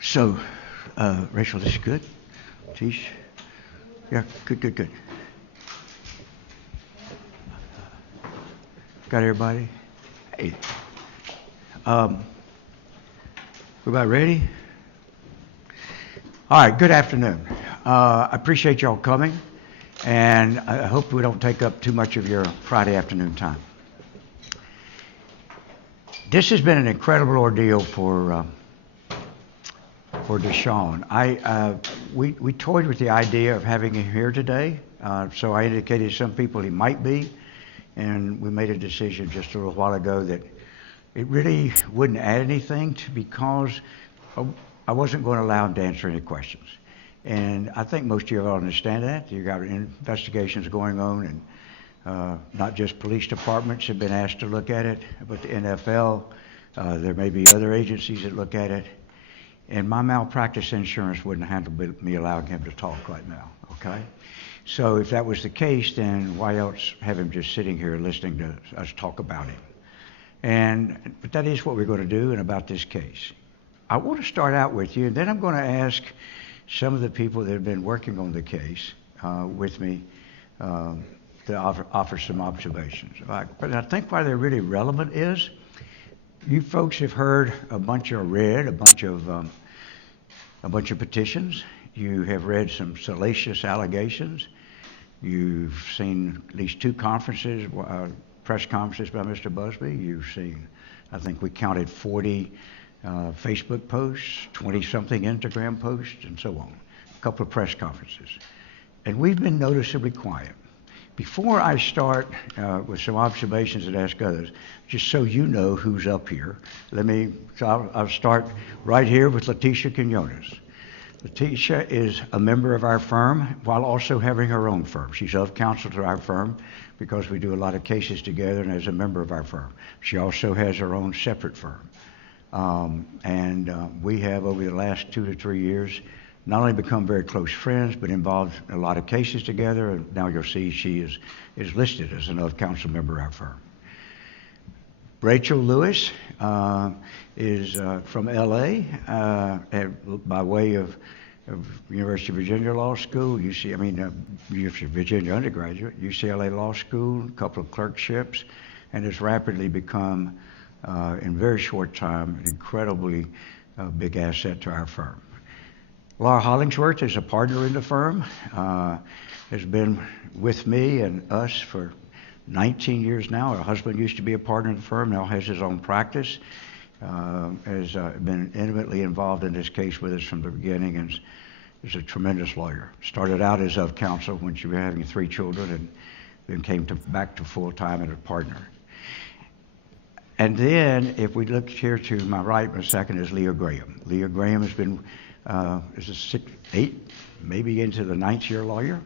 So, Rachel, this is good? Teach? Yeah, good. Got everybody? Hey. We about ready? All right, good afternoon. I appreciate y'all coming, and I hope we don't take up too much of your Friday afternoon time. This has been an incredible ordeal for Deshaun. We toyed with the idea of having him here today, so I indicated to some people he might be, and we made a decision just a little while ago that it really wouldn't add anything because I wasn't going to allow him to answer any questions. And I think most of you all understand that. You've got investigations going on, and not just police departments have been asked to look at it, but the NFL. There may be other agencies that look at it. And my malpractice insurance wouldn't handle me allowing him to talk right now, okay? So if that was the case, then why else have him just sitting here listening to us talk about him? But that is what we're going to do and about this case. I want to start out with you, and then I'm going to ask some of the people that have been working on the case with me to offer some observations. But I think why they're really relevant is you folks have heard read a bunch of petitions. You have read some salacious allegations. You've seen at least two conferences, press conferences by Mr. Busby. You've seen, I think we counted 40 Facebook posts, 20-something Instagram posts, and so on. A couple of press conferences. And we've been noticeably quiet. Before I start with some observations and ask others, just so you know who's up here, I'll start right here with Leticia Quinones. Leticia is a member of our firm while also having her own firm. She's of counsel to our firm because we do a lot of cases together and is a member of our firm. She also has her own separate firm. We have, over the last 2 to 3 years, not only become very close friends, but involved in a lot of cases together. And now you'll see she is listed as an of counsel member of our firm. Rachel Lewis is from L.A. By way of University of Virginia Law School, University of Virginia undergraduate, UCLA Law School, a couple of clerkships, and has rapidly become, in very short time, an incredibly big asset to our firm. Laura Hollingsworth is a partner in the firm, has been with me and us for 19 years now. Her husband used to be a partner in the firm, now has his own practice, has been intimately involved in this case with us from the beginning, and is a tremendous lawyer. Started out as of counsel when she was having 3 children, and then came back to full-time and a partner. And then, if we look here to my right in a second, is Leah Graham. Leah Graham has been is a 6, 8, maybe into the 9th year lawyer,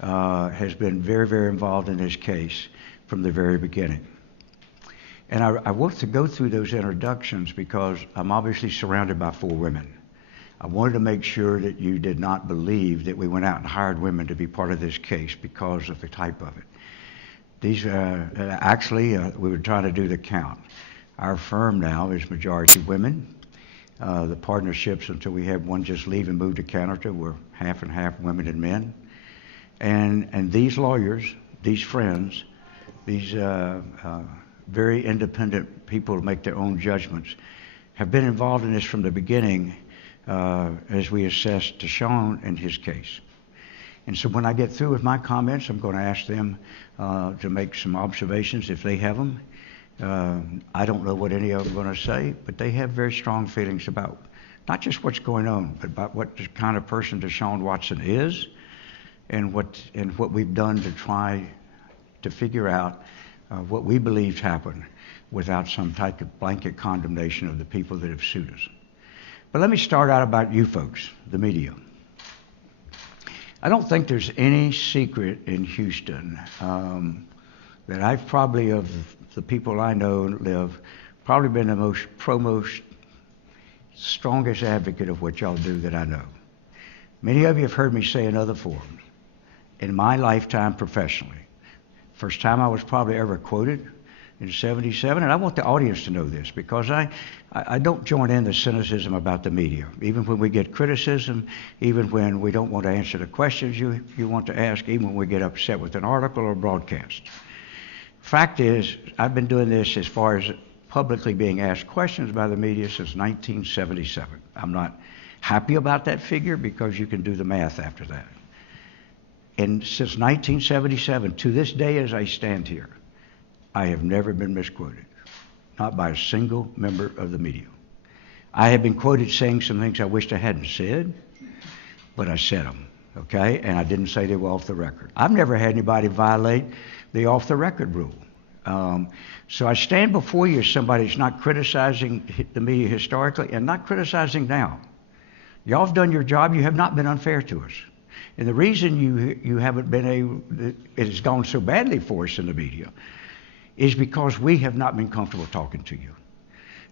has been very, very involved in this case from the very beginning. And I want to go through those introductions because I'm obviously surrounded by 4 women. I wanted to make sure that you did not believe that we went out and hired women to be part of this case because of the type of it. These we were trying to do the count. Our firm now is majority women. The partnerships, until we had one just leave and move to Canada, were half and half women and men. And these lawyers, these friends, these very independent people who make their own judgments, have been involved in this from the beginning as we assess Deshaun and his case. And so when I get through with my comments, I'm going to ask them to make some observations if they have them. I don't know what any of them are going to say, but they have very strong feelings about not just what's going on, but about what the kind of person Deshaun Watson is and what we've done to try to figure out what we believe happened without some type of blanket condemnation of the people that have sued us. But let me start out about you folks, the media. I don't think there's any secret in Houston that I've probably, of the people I know and live, probably been the most strongest advocate of what y'all do that I know. Many of you have heard me say in other forums, in my lifetime professionally, first time I was probably ever quoted in 77, and I want the audience to know this because I don't join in the cynicism about the media. Even when we get criticism, even when we don't want to answer the questions you want to ask, even when we get upset with an article or broadcast. Fact is, I've been doing this as far as publicly being asked questions by the media since 1977. I'm not happy about that figure because you can do the math after that. And since 1977, to this day as I stand here, I have never been misquoted, not by a single member of the media. I have been quoted saying some things I wished I hadn't said, but I said them, okay? And I didn't say they were off the record. I've never had anybody violate the off-the-record rule. So I stand before you as somebody who's not criticizing the media historically and not criticizing now. Y'all have done your job. You have not been unfair to us. And the reason you haven't been able, it has gone so badly for us in the media, is because we have not been comfortable talking to you.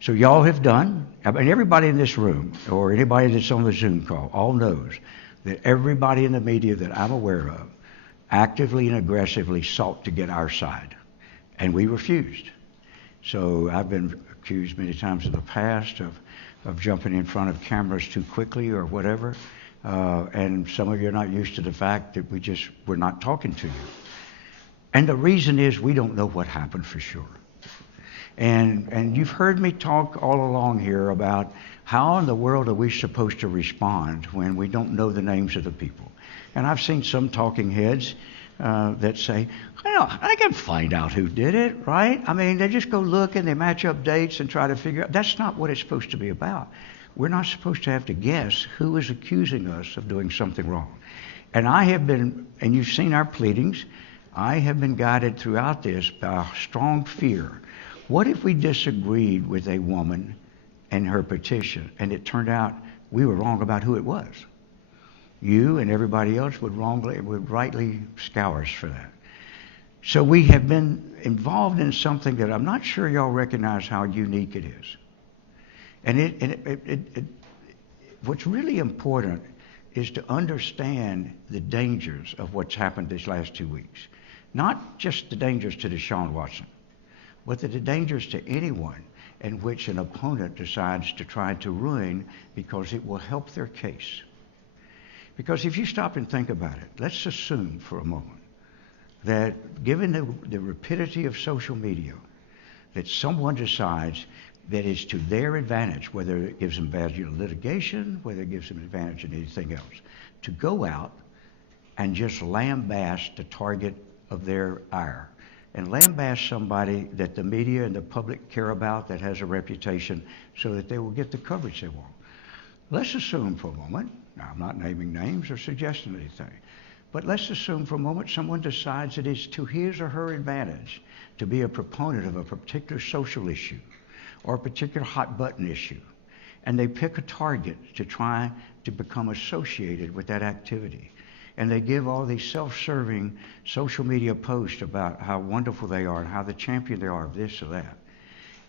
So y'all have done, and everybody in this room or anybody that's on the Zoom call all knows that everybody in the media that I'm aware of actively and aggressively sought to get our side, and we refused. So I've been accused many times in the past of jumping in front of cameras too quickly or whatever, and some of you are not used to the fact that we're not talking to you. And the reason is we don't know what happened for sure. And you've heard me talk all along here about how in the world are we supposed to respond when we don't know the names of the people. And I've seen some talking heads that say, well, I can find out who did it, right? I mean, they just go look and they match up dates and try to figure out. That's not what it's supposed to be about. We're not supposed to have to guess who is accusing us of doing something wrong. And I have been, and you've seen our pleadings, I have been guided throughout this by a strong fear. What if we disagreed with a woman and her petition, and it turned out we were wrong about who it was? You and everybody else would rightly scour us for that. So we have been involved in something that I'm not sure y'all recognize how unique it is. And what's really important is to understand the dangers of what's happened these last 2 weeks. Not just the dangers to Deshaun Watson, but the dangers to anyone in which an opponent decides to try to ruin because it will help their case. Because if you stop and think about it, let's assume for a moment that given the rapidity of social media, that someone decides that it's to their advantage, whether it gives them advantage in litigation, whether it gives them advantage in anything else, to go out and just lambaste the target of their ire and lambaste somebody that the media and the public care about that has a reputation so that they will get the coverage they want. Let's assume for a moment, now I'm not naming names or suggesting anything, but let's assume for a moment someone decides that it's to his or her advantage to be a proponent of a particular social issue or a particular hot button issue, and they pick a target to try to become associated with that activity. And they give all these self-serving social media posts about how wonderful they are and how the champion they are of this or that.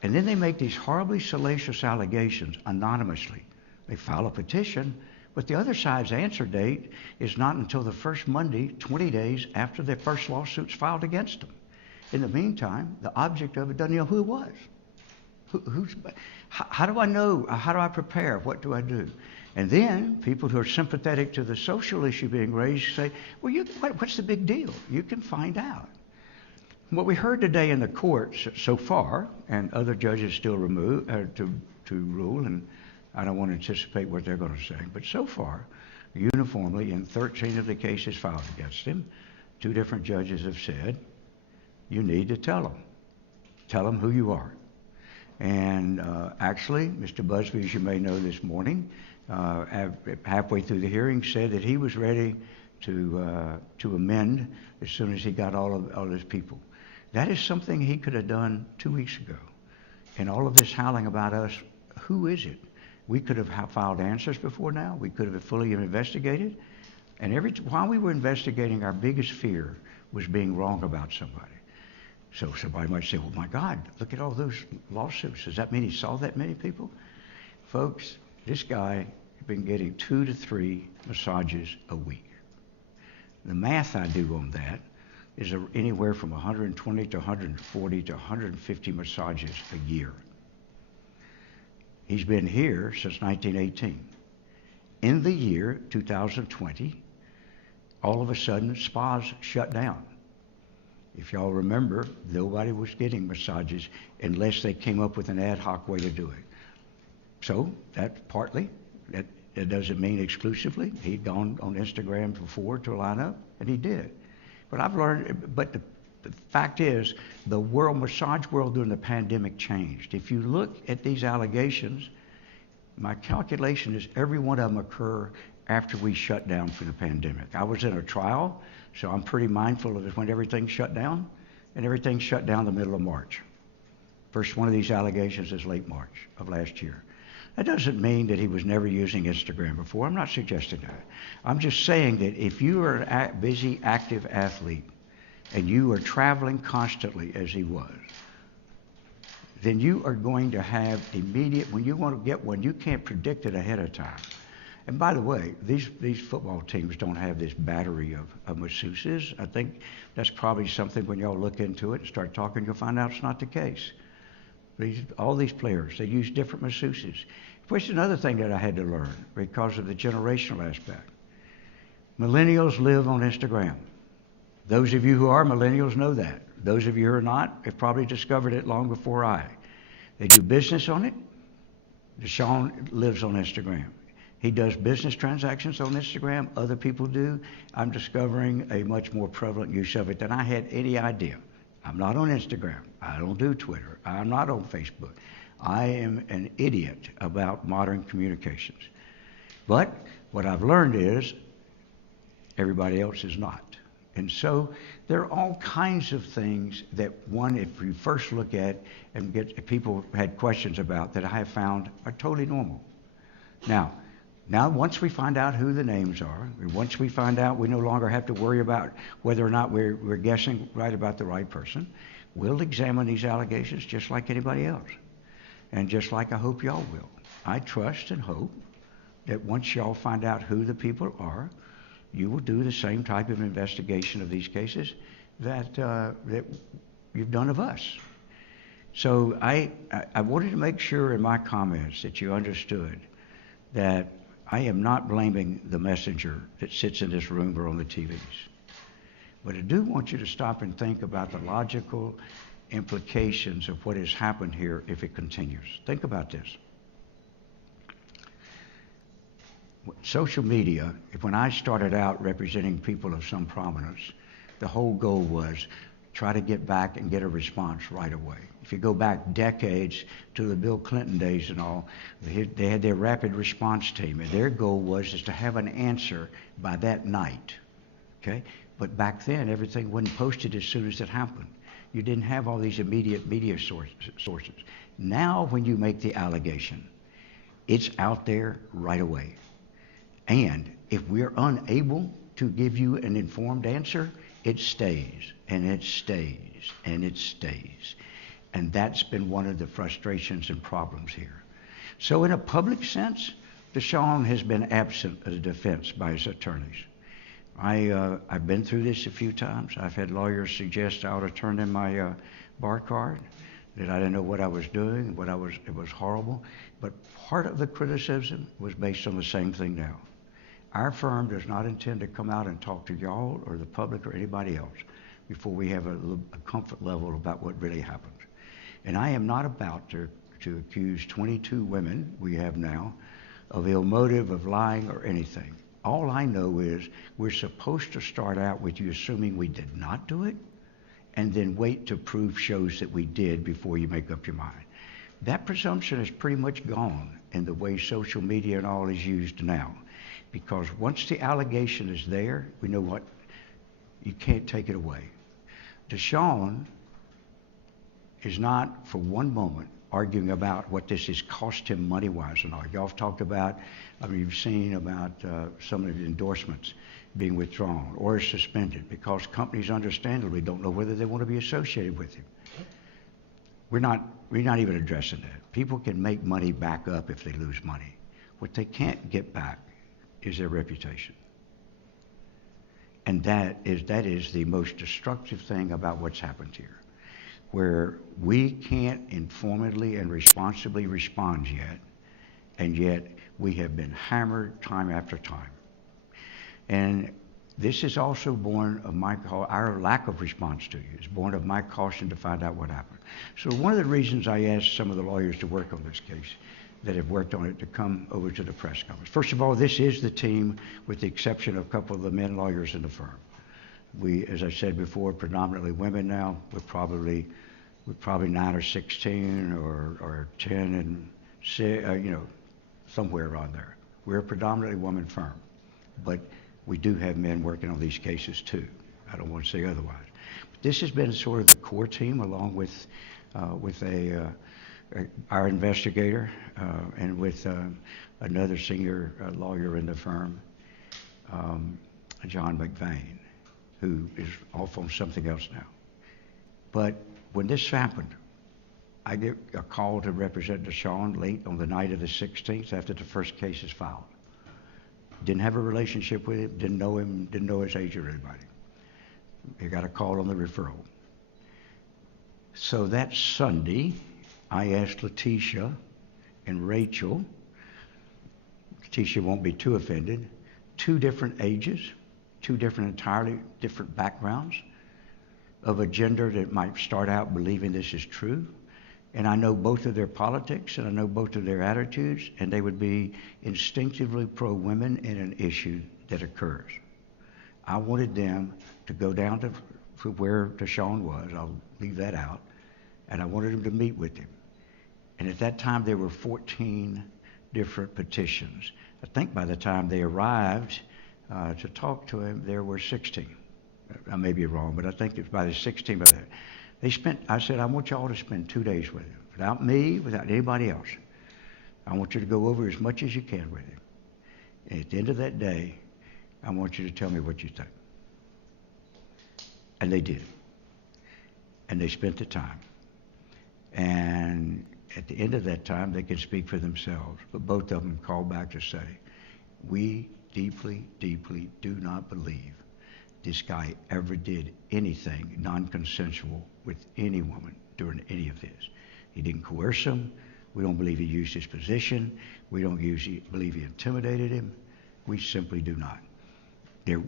And then they make these horribly salacious allegations anonymously. They file a petition, but the other side's answer date is not until the first Monday, 20 days after their first lawsuit's filed against them. In the meantime, the object of it doesn't know who it was. How do I know? How do I prepare? What do I do? And then people who are sympathetic to the social issue being raised say, well, what's the big deal? You can find out. What we heard today in the courts so far, and other judges still to rule, and I don't want to anticipate what they're going to say, but so far, uniformly in 13 of the cases filed against him, 2 different judges have said, you need to tell them. Tell them who you are. And actually, Mr. Busby, as you may know this morning, halfway through the hearing, said that he was ready to amend as soon as he got all his people. That is something he could have done 2 weeks ago. And all of this howling about us, who is it? We could have filed answers before now. We could have fully investigated. And while we were investigating, our biggest fear was being wrong about somebody. So somebody might say, well, my God, look at all those lawsuits. Does that mean he saw that many people? Folks, this guy has been getting 2 to 3 massages a week. The math I do on that is anywhere from 120 to 140 to 150 massages a year. He's been here since 1918. In the year 2020, all of a sudden, spas shut down. If y'all remember, nobody was getting massages unless they came up with an ad hoc way to do it. So that's partly, that doesn't mean exclusively. He'd gone on Instagram before to line up, and he did. But I've learned, but the fact is, the massage world during the pandemic changed. If you look at these allegations, my calculation is every one of them occur after we shut down for the pandemic. I was in a trial, so I'm pretty mindful of it when everything shut down, and everything shut down the middle of March. First one of these allegations is late March of last year. That doesn't mean that he was never using Instagram before. I'm not suggesting that. I'm just saying that if you are a busy, active athlete, and you are traveling constantly as he was, then you are going to have immediate, when you want to get one, you can't predict it ahead of time. And by the way, these football teams don't have this battery of masseuses. I think that's probably something when y'all look into it and start talking, you'll find out it's not the case. All these players, they use different masseuses. Which is another thing that I had to learn because of the generational aspect. Millennials live on Instagram. Those of you who are millennials know that. Those of you who are not have probably discovered it long before I. They do business on it. Deshaun lives on Instagram. He does business transactions on Instagram. Other people do. I'm discovering a much more prevalent use of it than I had any idea. I'm not on Instagram. I don't do Twitter. I'm not on Facebook. I am an idiot about modern communications. But what I've learned is everybody else is not. And so there are all kinds of things that one, if you first look at and if people had questions about, that I have found are totally normal. Now, once we find out who the names are, once we find out we no longer have to worry about whether or not we're guessing right about the right person, we'll examine these allegations just like anybody else. And just like I hope y'all will. I trust and hope that once y'all find out who the people are, you will do the same type of investigation of these cases that you've done of us. So I wanted to make sure in my comments that you understood that I am not blaming the messenger that sits in this room or on the TVs. But I do want you to stop and think about the logical implications of what has happened here if it continues. Think about this. Social media, when I started out representing people of some prominence, the whole goal was try to get back and get a response right away. If you go back decades to the Bill Clinton days and all, they had their rapid response team, and their goal was to have an answer by that night. Okay? But back then, everything wasn't posted as soon as it happened. You didn't have all these immediate media sources. Now, when you make the allegation, it's out there right away. And if we're unable to give you an informed answer, it stays, and it stays, and it stays. And that's been one of the frustrations and problems here. So in a public sense, Deshaun has been absent as a defense by his attorneys. I've been through this a few times. I've had lawyers suggest I ought to turn in my bar card, that I didn't know what I was doing, it was horrible. But part of the criticism was based on the same thing now. Our firm does not intend to come out and talk to y'all or the public or anybody else before we have a comfort level about what really happened. And I am not about to accuse 22 women we have now of ill motive, of lying, or anything. All I know is we're supposed to start out with you assuming we did not do it, and then wait to prove shows that we did before you make up your mind. That presumption is pretty much gone in the way social media and all is used now. Because once the allegation is there, we know what, you can't take it away. Deshaun is not for one moment arguing about what this has cost him money-wise and all. Y'all have talked about, you've seen about some of the endorsements being withdrawn or suspended because companies understandably don't know whether they want to be associated with him. We're not even addressing that. People can make money back up if they lose money. What they can't get back is their reputation. And that is the most destructive thing about what's happened here, where we can't informedly and responsibly respond yet, and yet we have been hammered time after time. And this is also born of our lack of response to you. It's born of my caution to find out what happened. So one of the reasons I asked some of the lawyers to work on this case that have worked on it to come over to the press conference. First of all, this is the team with the exception of a couple of the men lawyers in the firm. We, as I said before, predominantly women now. We're probably 9 or 16 or 10 and 6, somewhere around there. We're a predominantly woman firm, but we do have men working on these cases too. I don't want to say otherwise. But this has been sort of the core team, along with our investigator and with another senior lawyer in the firm, John McVeigh, who is off on something else now. But when this happened, I get a call to represent Deshaun late on the night of the 16th after the first case is filed. Didn't have a relationship with him, didn't know him, didn't know his age or anybody. I got a call on the referral. So that Sunday, I asked Letitia and Rachel, Letitia won't be too offended, 2 different ages, 2 entirely different backgrounds, of a gender that might start out believing this is true. And I know both of their politics and I know both of their attitudes, and they would be instinctively pro-women in an issue that occurs. I wanted them to go down to where Deshaun was, I'll leave that out, and I wanted them to meet with him. And at that time there were 14 different petitions. I think by the time they arrived to talk to him, there were 16. I may be wrong, but I think it's by the 16th of that. I said, I want y'all to spend 2 days with him, without me, without anybody else. I want you to go over as much as you can with him. And at the end of that day, I want you to tell me what you think. And they did. And they spent the time. And at the end of that time, they could speak for themselves. But both of them called back to say, we deeply, deeply do not believe this guy ever did anything non-consensual with any woman during any of this. He didn't coerce them. We don't believe he used his position. We don't believe he intimidated him. We simply do not.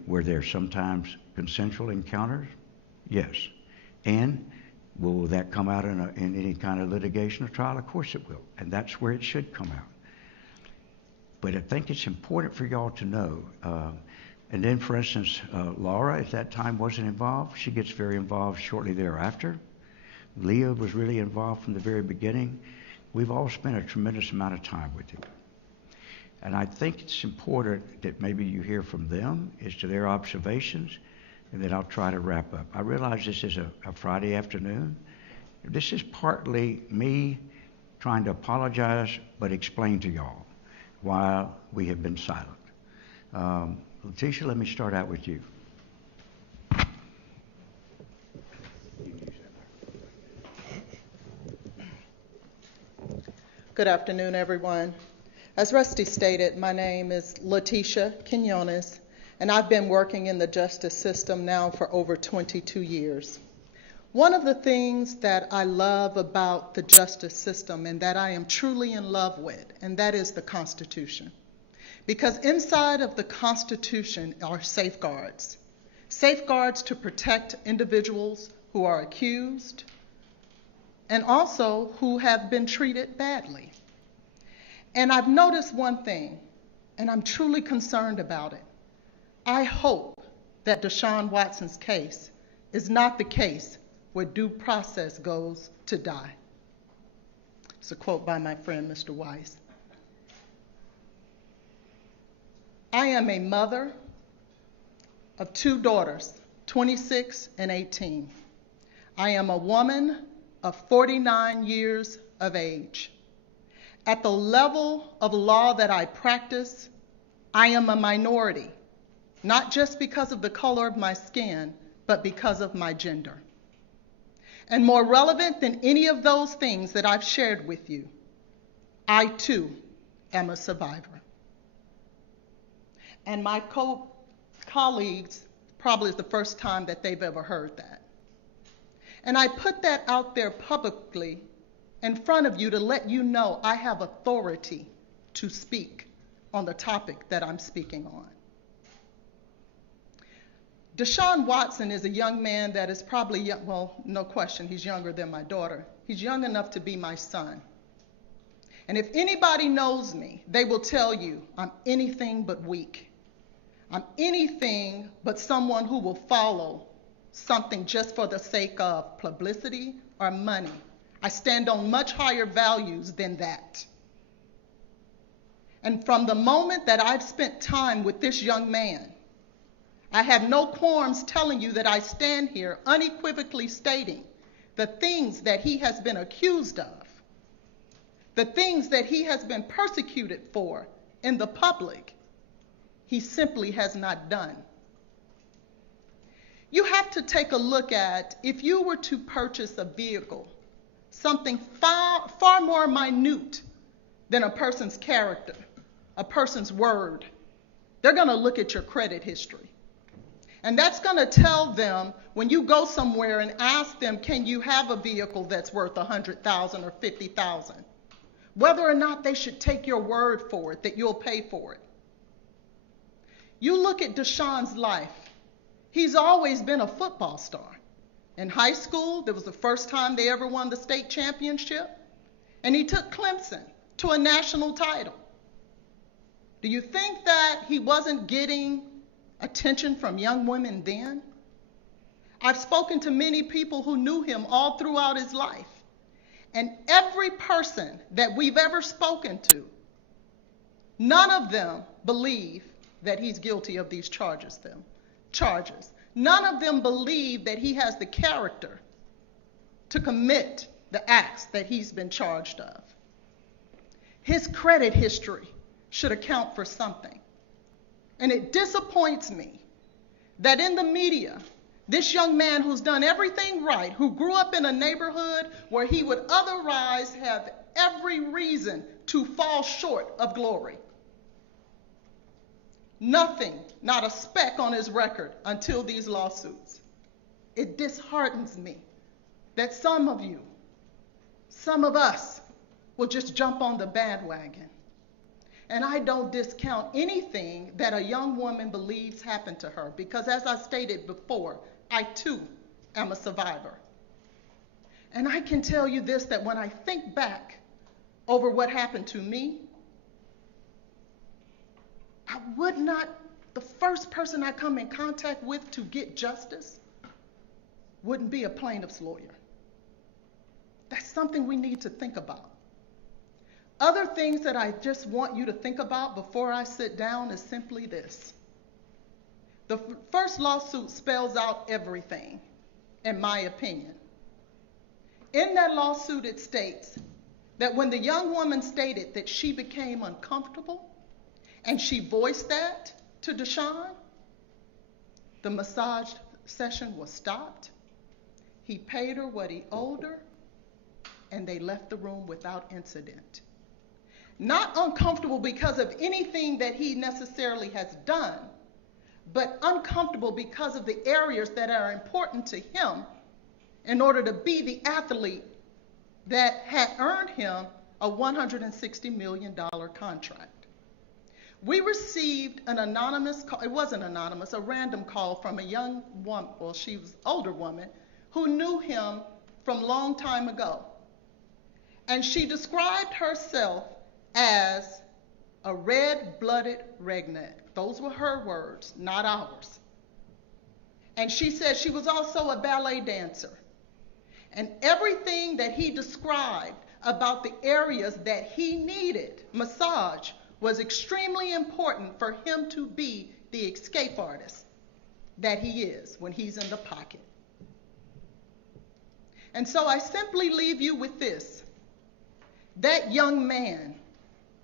Were there sometimes consensual encounters? Yes. And will that come out in any kind of litigation or trial? Of course it will. And that's where it should come out. But I think it's important for y'all to know. And then, for instance, Laura at that time wasn't involved. She gets very involved shortly thereafter. Leah was really involved from the very beginning. We've all spent a tremendous amount of time with him. And I think it's important that maybe you hear from them as to their observations, and then I'll try to wrap up. I realize this is a Friday afternoon. This is partly me trying to apologize but explain to y'all why we have been silent. Letitia, let me start out with you. Good afternoon, everyone. As Rusty stated, my name is Letitia Quinones, and I've been working in the justice system now for over 22 years. One of the things that I love about the justice system and that I am truly in love with, and that is the Constitution. Because inside of the Constitution are safeguards. Safeguards to protect individuals who are accused and also who have been treated badly. And I've noticed one thing, and I'm truly concerned about it. I hope that Deshaun Watson's case is not the case where due process goes to die. It's a quote by my friend, Mr. Weiss. I am a mother of 2 daughters, 26 and 18. I am a woman of 49 years of age. At the level of law that I practice, I am a minority, not just because of the color of my skin, but because of my gender. And more relevant than any of those things that I've shared with you, I too am a survivor. And my colleagues probably is the first time that they've ever heard that. And I put that out there publicly in front of you to let you know I have authority to speak on the topic that I'm speaking on. Deshaun Watson is a young man that is probably, well, no question, he's younger than my daughter. He's young enough to be my son. And if anybody knows me, they will tell you I'm anything but weak. I'm anything but someone who will follow something just for the sake of publicity or money. I stand on much higher values than that. And from the moment that I've spent time with this young man, I have no qualms telling you that I stand here unequivocally stating the things that he has been accused of, the things that he has been persecuted for in the public, he simply has not done. You have to take a look at, if you were to purchase a vehicle, something far more minute than a person's character, a person's word, they're going to look at your credit history. And that's going to tell them when you go somewhere and ask them, can you have a vehicle that's worth $100,000 or $50,000? Whether or not they should take your word for it, that you'll pay for it. You look at Deshaun's life. He's always been a football star. In high school, that was the first time they ever won the state championship. And he took Clemson to a national title. Do you think that he wasn't getting attention from young women then? I've spoken to many people who knew him all throughout his life. And every person that we've ever spoken to, none of them believe that he's guilty of these charges. None of them believe that he has the character to commit the acts that he's been charged of. His credit history should account for something. And it disappoints me that in the media, this young man who's done everything right, who grew up in a neighborhood where he would otherwise have every reason to fall short of glory. Nothing, not a speck on his record until these lawsuits. It disheartens me that some of you, some of us, will just jump on the bandwagon. And I don't discount anything that a young woman believes happened to her, because as I stated before, I too am a survivor. And I can tell you this, that when I think back over what happened to me, I would not, the first person I come in contact with to get justice wouldn't be a plaintiff's lawyer. That's something we need to think about. Other things that I just want you to think about before I sit down is simply this. The first lawsuit spells out everything, in my opinion. In that lawsuit, it states that when the young woman stated that she became uncomfortable and she voiced that to Deshaun, the massage session was stopped. He paid her what he owed her, and they left the room without incident. Not uncomfortable because of anything that he necessarily has done, but uncomfortable because of the areas that are important to him in order to be the athlete that had earned him a $160 million contract. We received an anonymous call, it wasn't anonymous, a random call from a young woman, well, she was an older woman, who knew him from a long time ago. And she described herself as a red-blooded redneck. Those were her words, not ours. And she said she was also a ballet dancer. And everything that he described about the areas that he needed massage was extremely important for him to be the escape artist that he is when he's in the pocket. And so I simply leave you with this. That young man,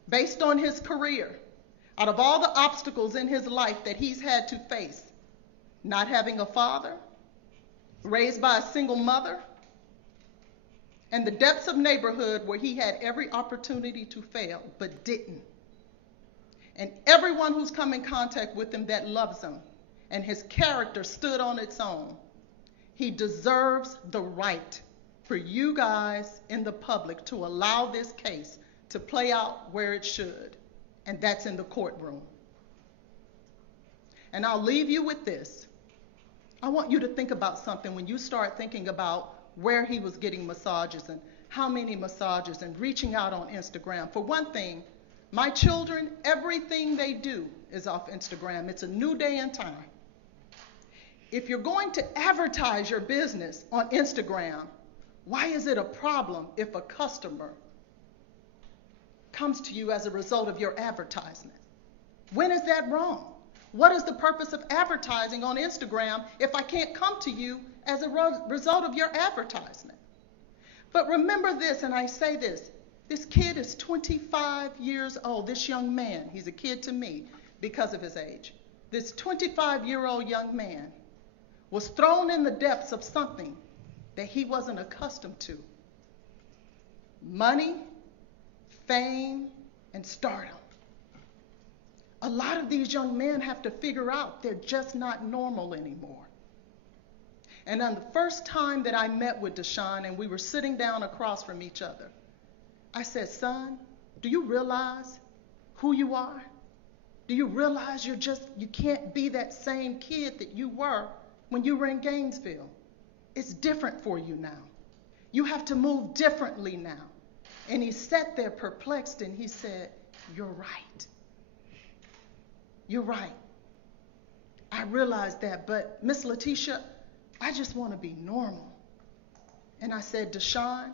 based on his career, out of all the obstacles in his life that he's had to face, not having a father, raised by a single mother, and the depths of neighborhood where he had every opportunity to fail, but didn't. And everyone who's come in contact with him that loves him and his character stood on its own, he deserves the right for you guys in the public to allow this case to play out where it should, and that's in the courtroom. And I'll leave you with this. I want you to think about something when you start thinking about where he was getting massages and how many massages and reaching out on Instagram. For one thing, my children, everything they do is off Instagram. It's a new day and time. If you're going to advertise your business on Instagram, why is it a problem if a customer comes to you as a result of your advertisement? When is that wrong? What is the purpose of advertising on Instagram if I can't come to you as a result of your advertisement? But remember this, and I say this kid is 25 years old, this young man, he's a kid to me because of his age. This 25-year-old young man was thrown in the depths of something that he wasn't accustomed to. Money, fame, and stardom. A lot of these young men have to figure out they're just not normal anymore. And on the first time that I met with Deshaun and we were sitting down across from each other, I said, son, do you realize who you are? Do you realize you can't be that same kid that you were when you were in Gainesville? It's different for you now. You have to move differently now. And he sat there perplexed and he said, you're right. You're right. I realize that, but Miss Letitia, I just want to be normal. And I said, Deshaun,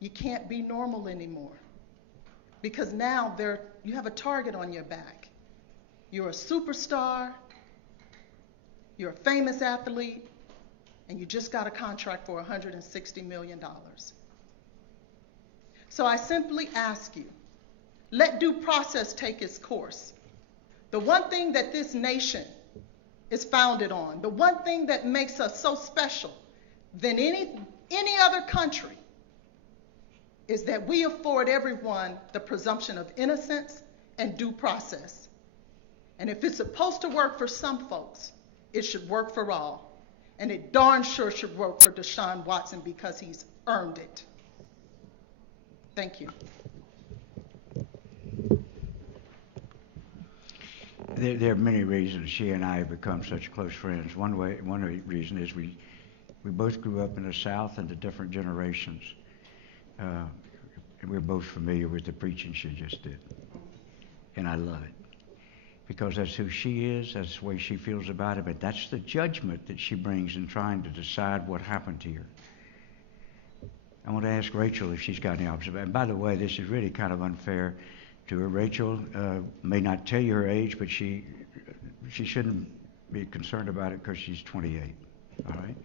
you can't be normal anymore because now you have a target on your back. You're a superstar, you're a famous athlete, and you just got a contract for $160 million. So I simply ask you, let due process take its course. The one thing that this nation is founded on, the one thing that makes us so special than any other country, is that we afford everyone the presumption of innocence and due process. And if it's supposed to work for some folks, it should work for all. And it darn sure should work for Deshaun Watson because he's earned it. Thank you. There are many reasons she and I have become such close friends. One reason is we both grew up in the South into different generations. And we're both familiar with the preaching she just did. And I love it. Because that's who she is, that's the way she feels about it, but that's the judgment that she brings in trying to decide what happened to her. I want to ask Rachel if she's got any observation. And by the way, this is really kind of unfair to her. Rachel may not tell you her age, but she shouldn't be concerned about it because she's 28. All right?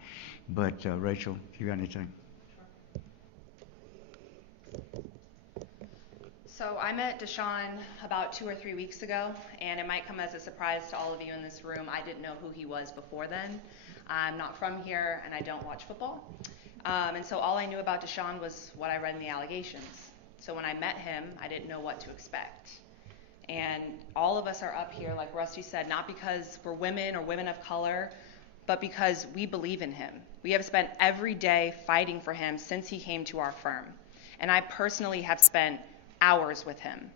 But Rachel, you got anything? So I met Deshaun about 2 or 3 weeks ago, and it might come as a surprise to all of you in this room. I didn't know who he was before then. I'm not from here, and I don't watch football. And so all I knew about Deshaun was what I read in the allegations. So when I met him, I didn't know what to expect. And all of us are up here, like Rusty said, not because we're women or women of color, but because we believe in him. We have spent every day fighting for him since he came to our firm. And I personally have spent hours with him.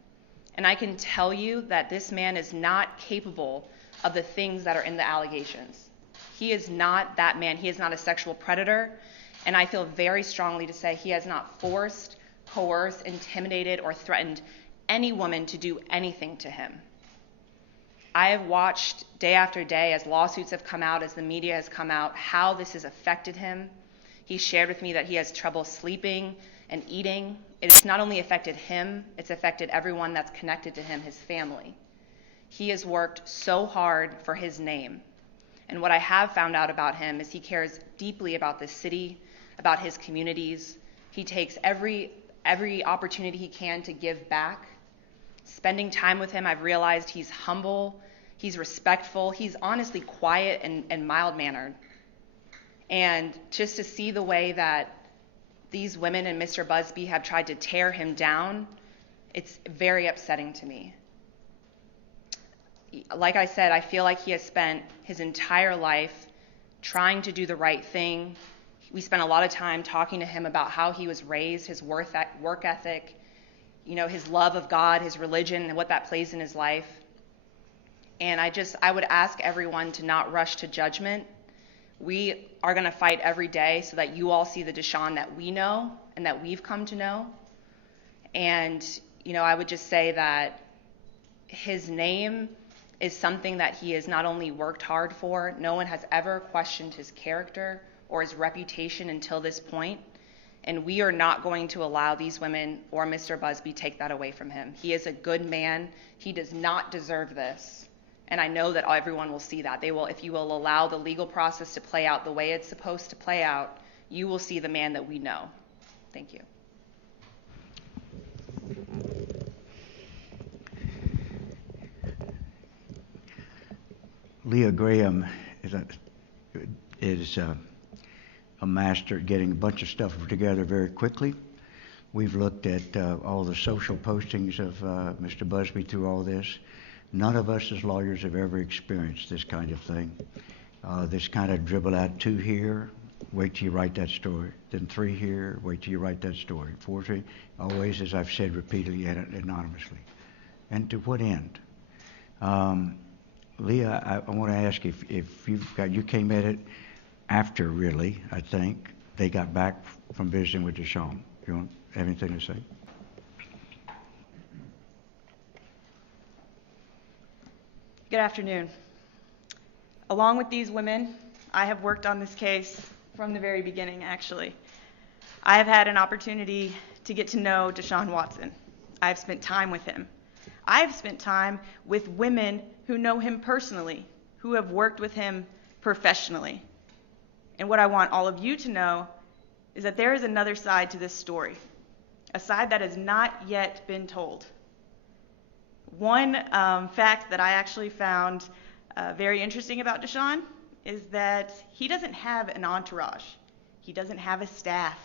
And I can tell you that this man is not capable of the things that are in the allegations. He is not that man. He is not a sexual predator. And I feel very strongly to say he has not forced, coerced, intimidated, or threatened any woman to do anything to him. I have watched day after day as lawsuits have come out, as the media has come out, how this has affected him. He shared with me that he has trouble sleeping and eating. It's not only affected him, it's affected everyone that's connected to him, his family. He has worked so hard for his name. And what I have found out about him is he cares deeply about this city, about his communities. He takes every opportunity he can to give back. Spending time with him, I've realized he's humble, he's respectful, he's honestly quiet and mild-mannered. And just to see the way that these women and Mr. Busby have tried to tear him down, it's very upsetting to me. like I said, I feel like he has spent his entire life trying to do the right thing. We spent a lot of time talking to him about how he was raised, his work ethic, his love of God, his religion, and what that plays in his life. And I would ask everyone to not rush to judgment. We are going to fight every day so that you all see the Deshaun that we know and that we've come to know. And, I would just say that his name is something that he has not only worked hard for. No one has ever questioned his character or his reputation until this point. And we are not going to allow these women or Mr. Busby take that away from him. He is a good man. He does not deserve this. And I know that everyone will see that. If you will allow the legal process to play out the way it's supposed to play out, you will see the man that we know. Thank you. Leah Graham is a master at getting a bunch of stuff together very quickly. We've looked at all the social postings of Mr. Busby through all this. None of us as lawyers have ever experienced this kind of thing. This kind of dribble out 2 here, wait till you write that story. Then 3 here, wait till you write that story. 4, 3, always, as I've said repeatedly, anonymously. And to what end? Leah, I want to ask if you came at it after, really, I think, they got back from visiting with Deshaun. You want have anything to say? Good afternoon. Along with these women, I have worked on this case from the very beginning, actually. I have had an opportunity to get to know Deshaun Watson. I have spent time with him. I have spent time with women who know him personally, who have worked with him professionally. And what I want all of you to know is that there is another side to this story, a side that has not yet been told. One fact that I actually found very interesting about Deshaun is that he doesn't have an entourage. He doesn't have a staff.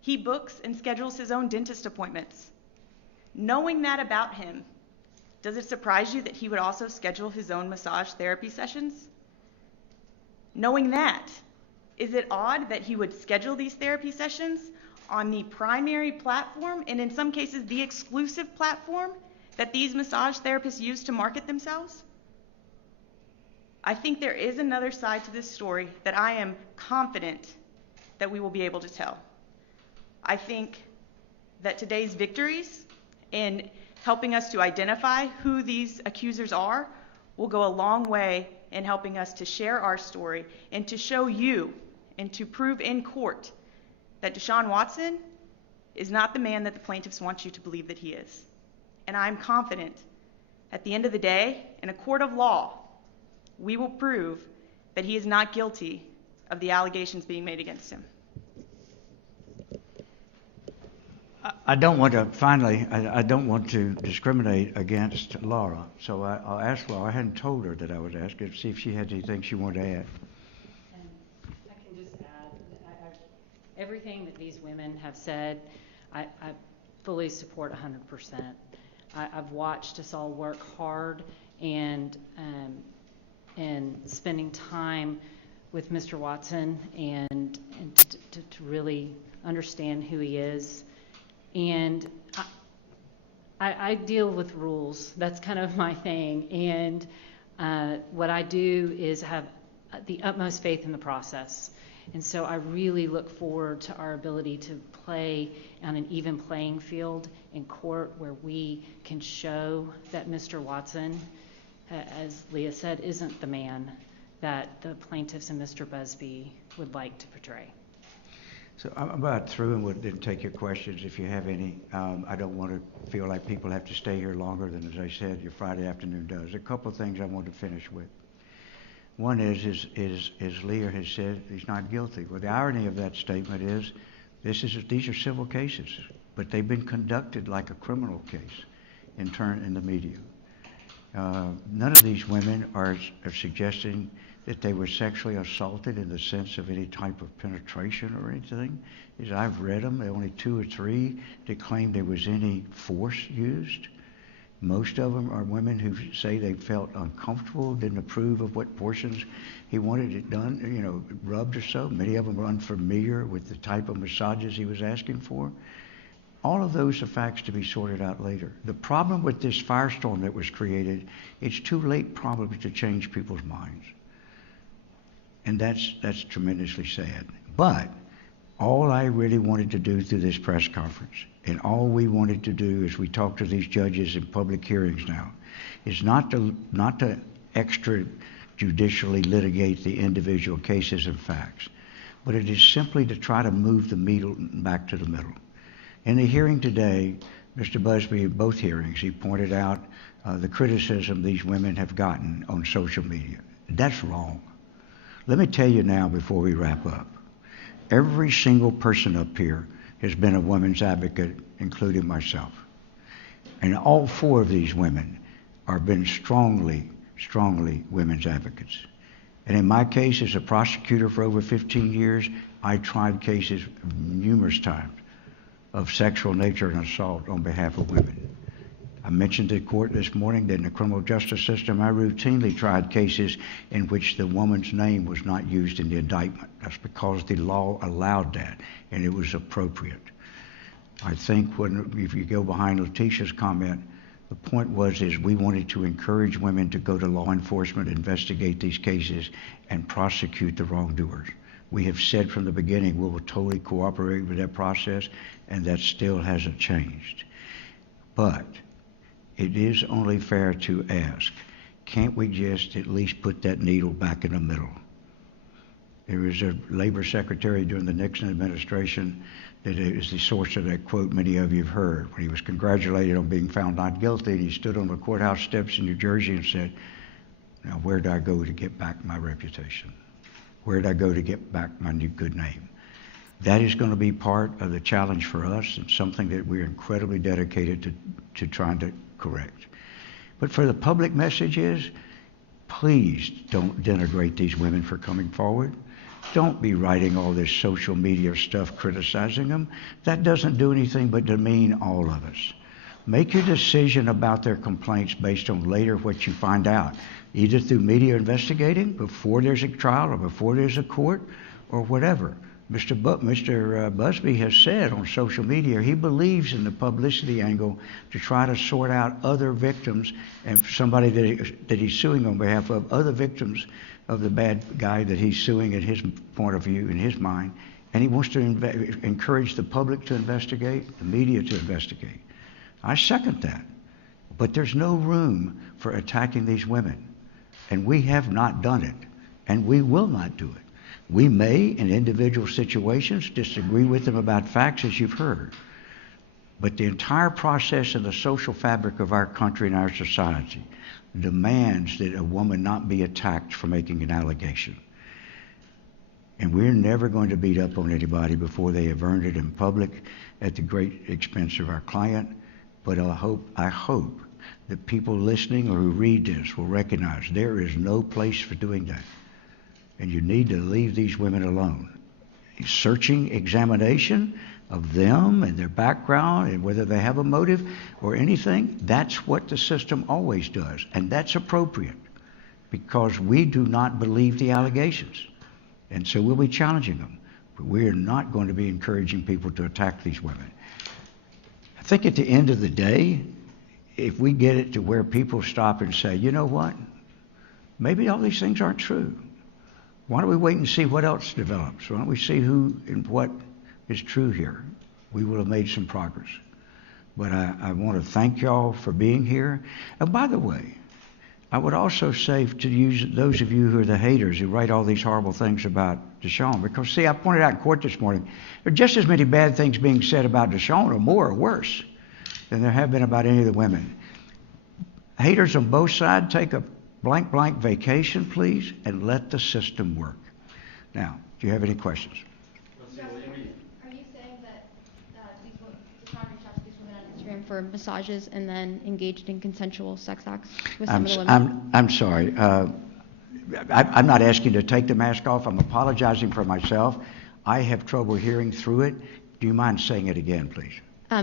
He books and schedules his own dentist appointments. Knowing that about him, does it surprise you that he would also schedule his own massage therapy sessions? Knowing that, is it odd that he would schedule these therapy sessions on the primary platform, and in some cases the exclusive platform that these massage therapists use to market themselves? I think there is another side to this story that I am confident that we will be able to tell. I think that today's victories in helping us to identify who these accusers are will go a long way in helping us to share our story and to show you and to prove in court that Deshaun Watson is not the man that the plaintiffs want you to believe that he is. And I'm confident at the end of the day, in a court of law, we will prove that he is not guilty of the allegations being made against him. I don't want to discriminate against Laura, so I'll ask Laura. I hadn't told her that I would ask her to see if she had anything she wanted to add. And I can just add, everything that these women have said, I fully support 100%. I've watched us all work hard and spending time with Mr. Watson and to really understand who he is. And I deal with rules. That's kind of my thing. And what I do is have the utmost faith in the process. And so I really look forward to our ability to play on an even playing field in court where we can show that Mr. Watson, as Leah said, isn't the man that the plaintiffs and Mr. Busby would like to portray. So I'm about through and didn't take your questions if you have any. I don't want to feel like people have to stay here longer than, as I said, your Friday afternoon does. A couple of things I want to finish with. One is Leah has said, he's not guilty. Well, the irony of that statement is these are civil cases, but they've been conducted like a criminal case in the media. None of these women are suggesting that they were sexually assaulted in the sense of any type of penetration or anything. As I've read them, there are only 2 or 3 that claim there was any force used. Most of them are women who say they felt uncomfortable, didn't approve of what portions he wanted it done, rubbed or so. Many of them were unfamiliar with the type of massages he was asking for. All of those are facts to be sorted out later. The problem with this firestorm that was created, it's too late probably to change people's minds. And that's tremendously sad. But all I really wanted to do through this press conference, and all we wanted to do as we talk to these judges in public hearings now, is not to extrajudicially litigate the individual cases and facts, but it is simply to try to move the needle back to the middle. In the hearing today, Mr. Busby, in both hearings, he pointed out the criticism these women have gotten on social media. That's wrong. Let me tell you now before we wrap up. Every single person up here has been a women's advocate, including myself. And all four of these women have been strongly women's advocates. And in my case, as a prosecutor for over 15 years, I tried cases numerous times of sexual nature and assault on behalf of women. I mentioned to the court this morning that in the criminal justice system, I routinely tried cases in which the woman's name was not used in the indictment. That's because the law allowed that, and it was appropriate. I think if you go behind Letitia's comment, the point is we wanted to encourage women to go to law enforcement, investigate these cases, and prosecute the wrongdoers. We have said from the beginning we will totally cooperate with that process, and that still hasn't changed. But it is only fair to ask, can't we just at least put that needle back in the middle? There was a labor secretary during the Nixon administration that is the source of that quote many of you have heard, when he was congratulated on being found not guilty, and he stood on the courthouse steps in New Jersey and said, "Now where do I go to get back my reputation? Where do I go to get back my new good name?" That is going to be part of the challenge for us, and something that we're incredibly dedicated to trying to correct. But for the public message is, please don't denigrate these women for coming forward. Don't be writing all this social media stuff criticizing them. That doesn't do anything but demean all of us. Make your decision about their complaints based on later what you find out, either through media investigating, before there's a trial or before there's a court or whatever. Mr. Busby has said on social media he believes in the publicity angle to try to sort out other victims and somebody that he's suing on behalf of, other victims of the bad guy that he's suing in his point of view, in his mind. And he wants to encourage the public to investigate, the media to investigate. I second that. But there's no room for attacking these women. And we have not done it. And we will not do it. We may, in individual situations, disagree with them about facts, as you've heard. But the entire process of the social fabric of our country and our society demands that a woman not be attacked for making an allegation. And we're never going to beat up on anybody before they have earned it in public at the great expense of our client. But I hope that people listening or who read this will recognize there is no place for doing that. And you need to leave these women alone. A searching examination of them and their background and whether they have a motive or anything, that's what the system always does. And that's appropriate because we do not believe the allegations. And so we'll be challenging them. But we're not going to be encouraging people to attack these women. I think at the end of the day, if we get it to where people stop and say, you know what, maybe all these things aren't true. Why don't we wait and see what else develops? Why don't we see who and what is true here? We will have made some progress. But I want to thank y'all for being here. And by the way, I would also say to use those of you who are the haters who write all these horrible things about Deshaun, because see, I pointed out in court this morning, there are just as many bad things being said about Deshaun, or more or worse, than there have been about any of the women. Haters on both sides, take a blank vacation, please, and let the system work. Now, do you have any questions? Are you saying that Deshaun reached out to these women on Instagram for massages and then engaged in consensual sex acts with some of the women? I'm sorry. I'm not asking you to take the mask off. I'm apologizing for myself. I have trouble hearing through it. Do you mind saying it again, please?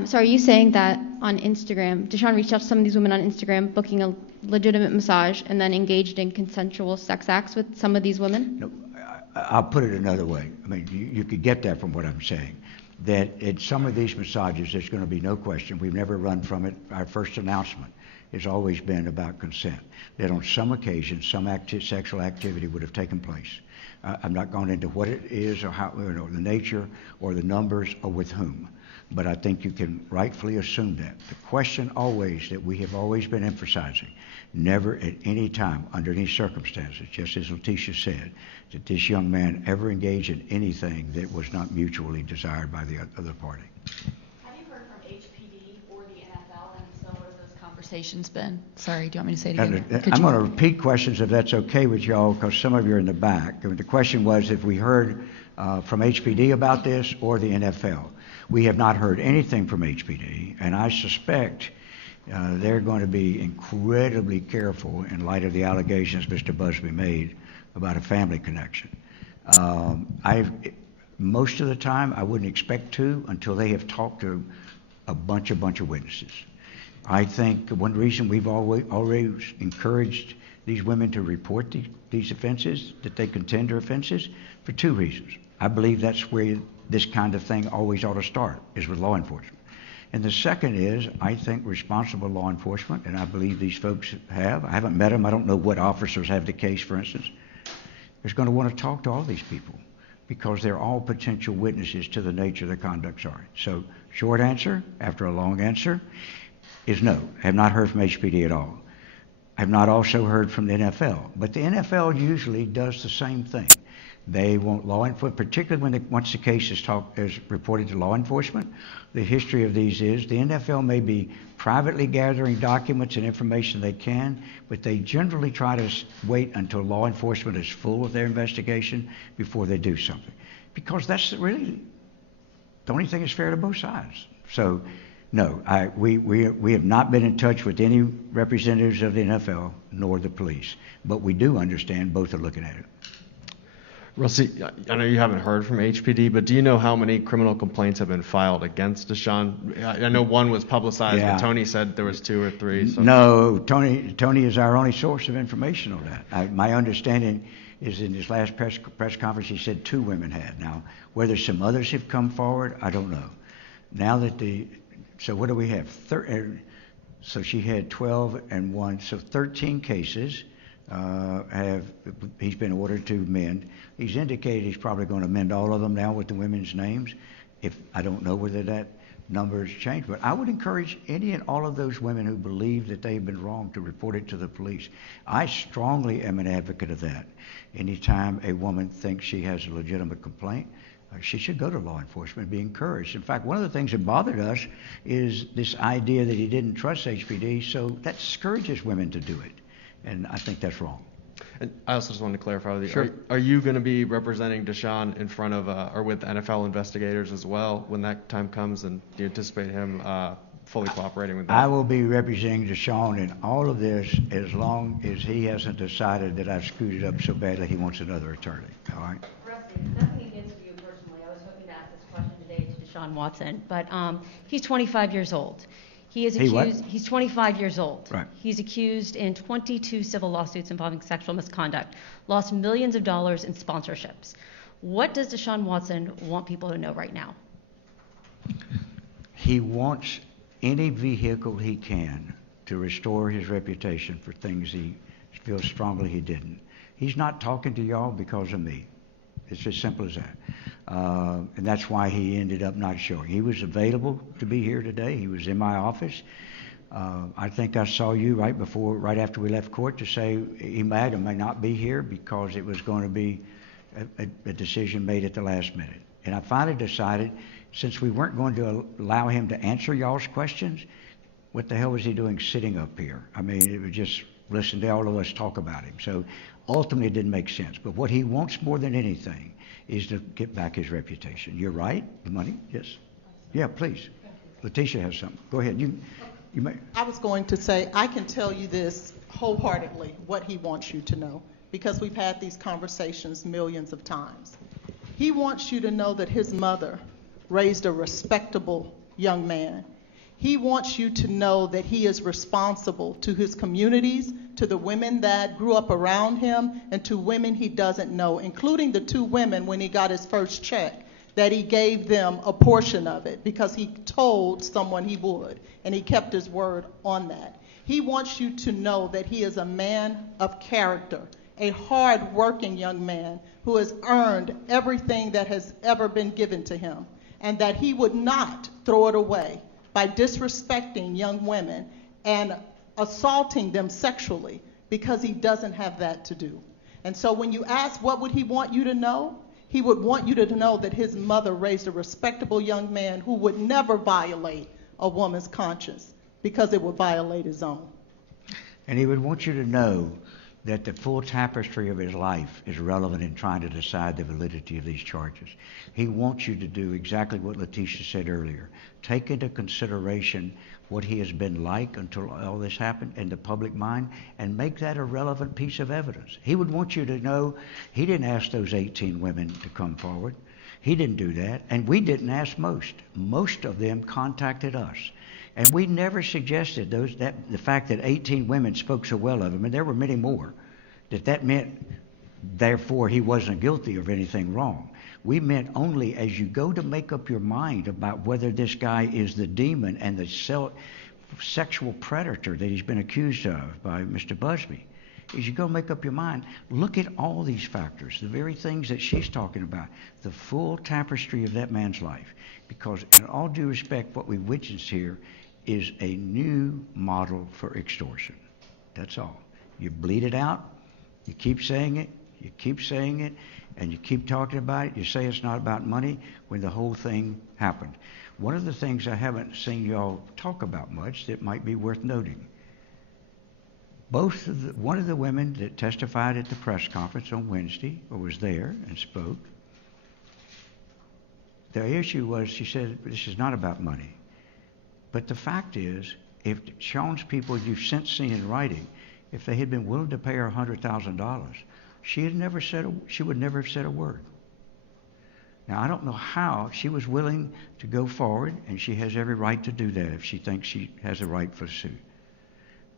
So are you saying that on Instagram, Deshaun reached out to some of these women on Instagram, booking a legitimate massage, and then engaged in consensual sex acts with some of these women? No, I'll put it another way. I mean, you could get that from what I'm saying. That in some of these massages, there's going to be no question. We've never run from it. Our first announcement has always been about consent. That on some occasions, some sexual activity would have taken place. I'm not going into what it is or how, the nature or the numbers or with whom. But I think you can rightfully assume that. The question always that we have always been emphasizing, never at any time, under any circumstances, just as Letitia said, that this young man ever engaged in anything that was not mutually desired by the other party. Have you heard from HPD or the NFL, and so what have those conversations been? Sorry, do you want me to say it again? I'm going to repeat questions if that's okay with y'all, because some of you are in the back. The question was if we heard from HPD about this or the NFL. We have not heard anything from HPD, and I suspect they're going to be incredibly careful in light of the allegations Mr. Busby made about a family connection. Most of the time, I wouldn't expect to until they have talked to a bunch of witnesses. I think one reason we've always encouraged these women to report these offenses, that they contend are offenses, for two reasons. I believe that's where this kind of thing always ought to start, is with law enforcement. And the second is, I think responsible law enforcement, and I believe these folks have, I haven't met them, I don't know what officers have the case, for instance, is going to want to talk to all these people because they're all potential witnesses to the nature of the conduct. So short answer, after a long answer, is no. I have not heard from HPD at all. I have not also heard from the NFL. But the NFL usually does the same thing. They want law enforcement, particularly once the case is reported to law enforcement. The history of these is the NFL may be privately gathering documents and information they can, but they generally try to wait until law enforcement is full of their investigation before they do something. Because that's really the only thing that's fair to both sides. So, no, we have not been in touch with any representatives of the NFL nor the police, but we do understand both are looking at it. Rusty, I know you haven't heard from HPD, but do you know how many criminal complaints have been filed against Deshaun? I know one was publicized, but Tony said there was 2 or 3. So. No, Tony is our only source of information on that. My understanding is in his last press conference he said 2 women had. Now, whether some others have come forward, I don't know. Now that so what do we have? So she had 12 and 1, so 13 cases. He's been ordered to mend. He's indicated he's probably going to mend all of them now with the women's names. I don't know whether that number has changed, but I would encourage any and all of those women who believe that they've been wrong to report it to the police. I strongly am an advocate of that. Anytime a woman thinks she has a legitimate complaint, she should go to law enforcement and be encouraged. In fact, one of the things that bothered us is this idea that he didn't trust HPD, so that discourages women to do it. And I think that's wrong. And I also just wanted to clarify with you. Sure. Are you going to be representing Deshaun in front of or with NFL investigators as well when that time comes? And do you anticipate him fully cooperating with that? I will be representing Deshaun in all of this as long as he hasn't decided that I've screwed it up so badly he wants another attorney. All right? Rusty, nothing against you personally. I was hoping to ask this question today to Deshaun Watson, but he's 25 years old. He is accused. He's 25 years old. Right. He's accused in 22 civil lawsuits involving sexual misconduct, lost millions of dollars in sponsorships. What does Deshaun Watson want people to know right now? He wants any vehicle he can to restore his reputation for things he feels strongly he didn't. He's not talking to y'all because of me. It's as simple as that. And that's why he ended up not showing. He was available to be here today. He was in my office. I think I saw you right after we left court to say he might or may not be here because it was going to be a decision made at the last minute. And I finally decided, since we weren't going to allow him to answer y'all's questions, what the hell was he doing sitting up here? I mean, it was just listen to all of us talk about him. So ultimately it didn't make sense. But what he wants more than anything is to get back his reputation. You're right. The money? Yes. Yeah, please. Letitia has something. Go ahead. You may. I was going to say, I can tell you this wholeheartedly, what he wants you to know, because we've had these conversations millions of times. He wants you to know that his mother raised a respectable young man. He wants you to know that he is responsible to his communities, to the women that grew up around him, and to women he doesn't know, including the 2 women when he got his first check, that he gave them a portion of it because he told someone he would, and he kept his word on that. He wants you to know that he is a man of character, a hard-working young man who has earned everything that has ever been given to him, and that he would not throw it away by disrespecting young women and assaulting them sexually, because he doesn't have that to do. And so when you ask what would he want you to know, he would want you to know that his mother raised a respectable young man who would never violate a woman's conscience because it would violate his own. And he would want you to know that the full tapestry of his life is relevant in trying to decide the validity of these charges. He wants you to do exactly what Letitia said earlier. Take into consideration what he has been like until all this happened in the public mind, and make that a relevant piece of evidence. He would want you to know he didn't ask those 18 women to come forward. He didn't do that, and we didn't ask most. Most of them contacted us. And we never suggested the fact that 18 women spoke so well of him, and there were many more, that meant, therefore, he wasn't guilty of anything wrong. We meant only as you go to make up your mind about whether this guy is the demon and the sexual predator that he's been accused of by Mr. Busby, as you go make up your mind, look at all these factors, the very things that she's talking about, the full tapestry of that man's life. Because in all due respect, what we witnessed here is a new model for extortion. That's all. You bleed it out, you keep saying it, you keep saying it, and you keep talking about it. You say it's not about money when the whole thing happened. One of the things I haven't seen y'all talk about much that might be worth noting. One of the women that testified at the press conference on Wednesday, or was there and spoke, the issue was, she said, this is not about money. But the fact is, if Sean's people you've since seen in writing, if they had been willing to pay her $100,000, she would never have said a word. Now, I don't know how she was willing to go forward, and she has every right to do that if she thinks she has a right for a suit.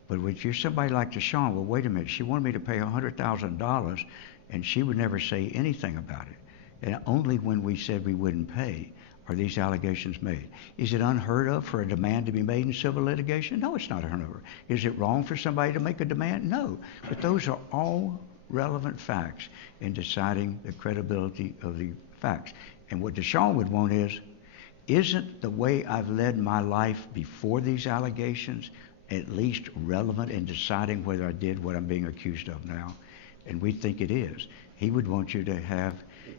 But if you're somebody like Deshaun, well, wait a minute, she wanted me to pay $100,000, and she would never say anything about it. And only when we said we wouldn't pay are these allegations made. Is it unheard of for a demand to be made in civil litigation? No, it's not unheard of. Is it wrong for somebody to make a demand? No. But those are all relevant facts in deciding the credibility of the facts. And what Deshaun would want is, isn't the way I've led my life before these allegations at least relevant in deciding whether I did what I'm being accused of now? And we think it is. He would want you to have,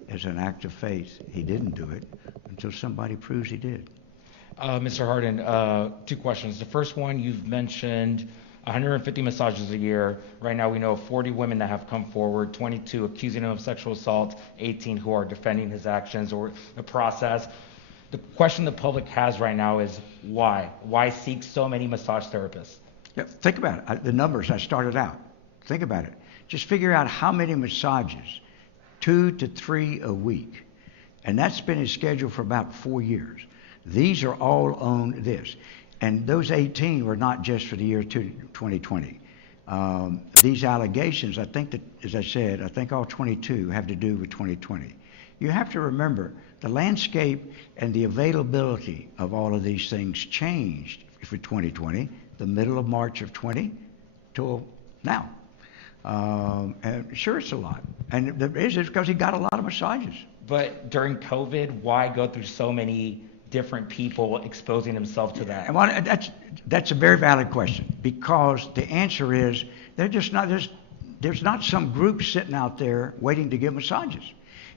as an act of faith, he didn't do it until somebody proves he did. Mr. Hardin, 2 questions. The first one, you've mentioned 150 massages a year. Right now we know 40 women that have come forward, 22 accusing him of sexual assault, 18 who are defending his actions or the process. The question the public has right now is why? Why seek so many massage therapists? Yeah, think about it. The numbers I started out. Think about it. Just figure out how many massages, 2 to 3 a week. And that's been his schedule for about 4 years. These are all on this. And those 18 were not just for the year 2020. These allegations, I think that, as I said, I think all 22 have to do with 2020. You have to remember, the landscape and the availability of all of these things changed for 2020, the middle of March of 20 till now. And sure, it's a lot. And the reason is because he got a lot of massages. But during COVID, why go through so many different people exposing themselves to that? Well, that's a very valid question, because the answer is there's not some group sitting out there waiting to give massages.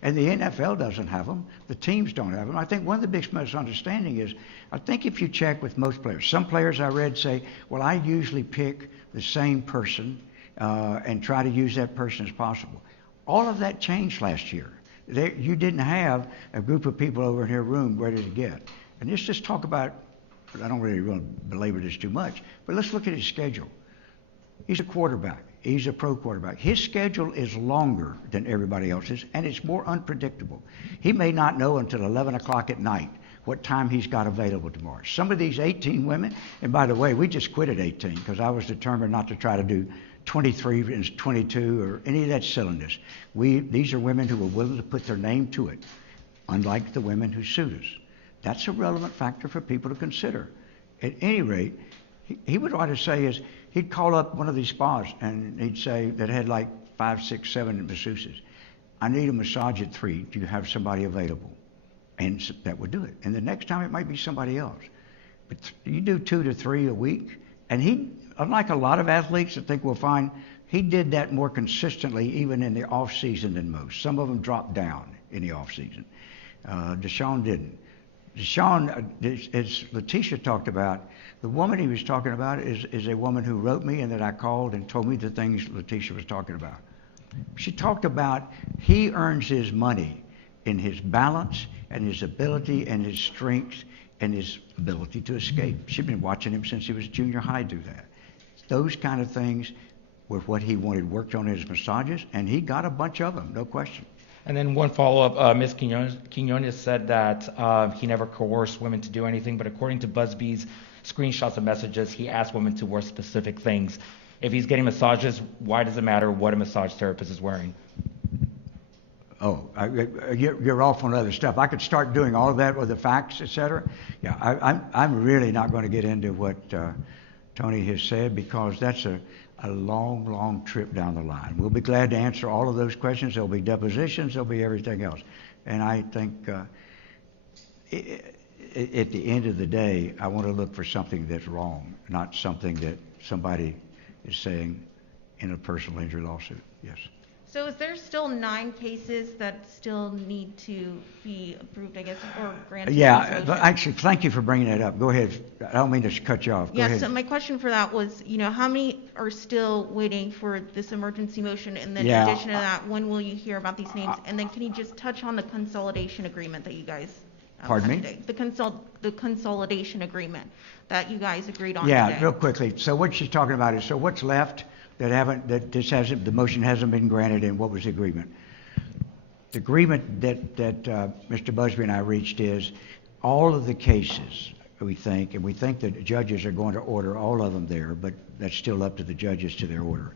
And the NFL doesn't have them. The teams don't have them. I think one of the big misunderstandings is, I think if you check with most players, some players I read say, well, I usually pick the same person and try to use that person as possible. All of that changed last year. You didn't have a group of people over in your room ready to get. And let's just talk about, I don't really want to belabor this too much, but let's look at his schedule. He's a quarterback. He's a pro quarterback. His schedule is longer than everybody else's, and it's more unpredictable. He may not know until 11 o'clock at night what time he's got available tomorrow. Some of these 18 women, and by the way, we just quit at 18 because I was determined not to try to do 23 and 22 or any of that silliness. These are women who are willing to put their name to it, unlike the women who sued us. That's a relevant factor for people to consider. At any rate, he would ought to say is, he'd call up one of these spas and he'd say, that had like 5, 6, 7 masseuses, I need a massage at 3. Do you have somebody available? And that would do it. And the next time it might be somebody else. But you do 2 to 3 a week. And he, unlike a lot of athletes that think we'll find, he did that more consistently even in the off season than most. Some of them dropped down in the off season. Deshaun didn't. Deshaun, as Letitia talked about, the woman he was talking about is a woman who wrote me and that I called and told me the things Letitia was talking about. She talked about he earns his money in his balance and his ability and his strength and his ability to escape. She'd been watching him since he was junior high do that. Those kind of things were what he wanted worked on in his massages, and he got a bunch of them, no question. And then one follow-up, Ms. Quinones said that he never coerced women to do anything, but according to Busby's screenshots of messages, he asked women to wear specific things. If he's getting massages, why does it matter what a massage therapist is wearing? Oh, you're off on other stuff. I could start doing all of that with the facts, etc. Yeah, I'm really not going to get into what Tony has said because that's a long, long trip down the line. We'll be glad to answer all of those questions. There'll be depositions. There'll be everything else. And I think at the end of the day, I want to look for something that's wrong, not something that somebody is saying in a personal injury lawsuit. Yes. So is there still 9 cases that still need to be approved, I guess, or granted? Yeah, actually, thank you for bringing that up. Go ahead. I don't mean to cut you off. Go ahead. So my question for that was, how many are still waiting for this emergency motion? And then in addition to that, when will you hear about these names? And then can you just touch on the consolidation agreement that you guys Pardon me? today? The consolidation agreement that you guys agreed on today. Yeah, real quickly. So what she's talking about is, so what's left the motion hasn't been granted, and what was the agreement? The agreement that Mr. Busby and I reached is all of the cases, we think that judges are going to order all of them there, but that's still up to the judges to their order.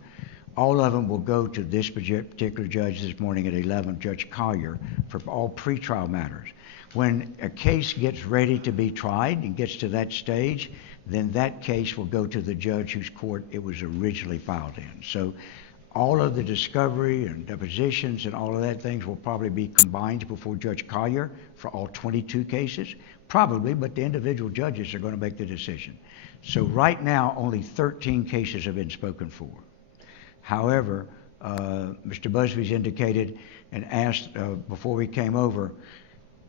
All of them will go to this particular judge this morning at 11, Judge Collier, for all pretrial matters. When a case gets ready to be tried and gets to that stage, then that case will go to the judge whose court it was originally filed in. So all of the discovery and depositions and all of that things will probably be combined before Judge Collier for all 22 cases. Probably, but the individual judges are going to make the decision. So right now, only 13 cases have been spoken for. However, Mr. Busby's indicated and asked before we came over,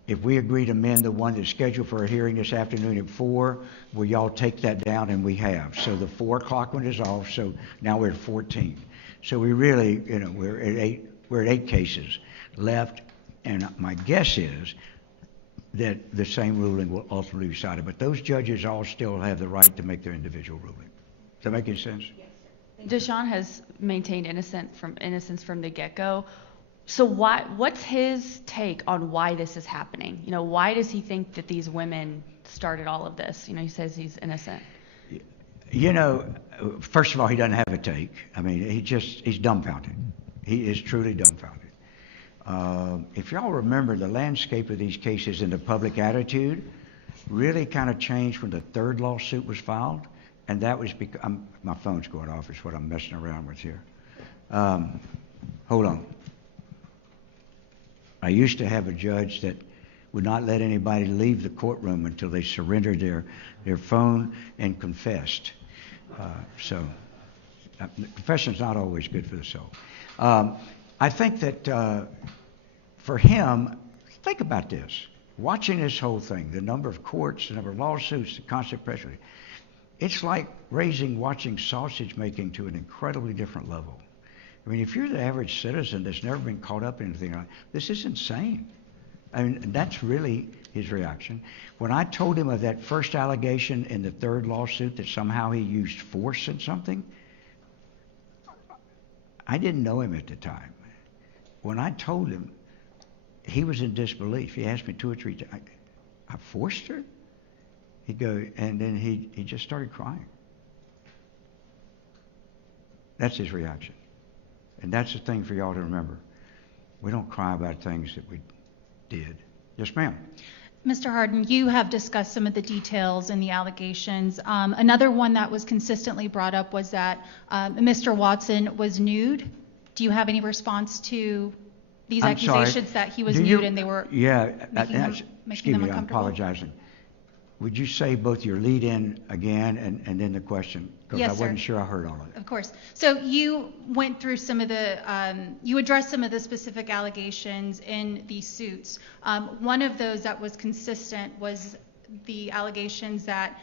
if we agree to amend the one that's scheduled for a hearing this afternoon at 4, will y'all take that down? And we have. So the 4 o'clock one is off, so now we're at 14. So we really, we're at 8 cases left, and my guess is that the same ruling will ultimately be decided. But those judges all still have the right to make their individual ruling. Does that make any sense? Yes, sir. Deshaun has maintained innocence from the get-go. So what's his take on why this is happening? Why does he think that these women started all of this? He says he's innocent. First of all, he doesn't have a take. I mean, he's dumbfounded. He is truly dumbfounded. If y'all remember, the landscape of these cases and the public attitude really kind of changed when the 3rd lawsuit was filed, and that was because my phone's going off. Is what I'm messing around with here. Hold on. I used to have a judge that would not let anybody leave the courtroom until they surrendered their phone and confessed. So confession's not always good for the soul. I think that for him, think about this. Watching this whole thing, the number of courts, the number of lawsuits, the constant pressure, it's like watching sausage making to an incredibly different level. I mean, if you're the average citizen that's never been caught up in anything like this is insane. I mean, that's really his reaction. When I told him of that first allegation in the 3rd lawsuit that somehow he used force in something, I didn't know him at the time. When I told him, he was in disbelief. He asked me 2 or 3 times. I forced her? And then he just started crying. That's his reaction. And that's the thing for y'all to remember. We don't cry about things that we did. Yes, ma'am. Mr. Hardin, you have discussed some of the details and the allegations. Another one that was consistently brought up was that Mr. Watson was nude. Do you have any response to these accusations that he was nude and they were making them uncomfortable? I'm apologizing. Would you say both your lead-in again and then the question? Because Yes, I wasn't sir. sure I heard all of it. Of course. So you went through some of the, you addressed some of the specific allegations in these suits. One of those that was consistent was the allegations that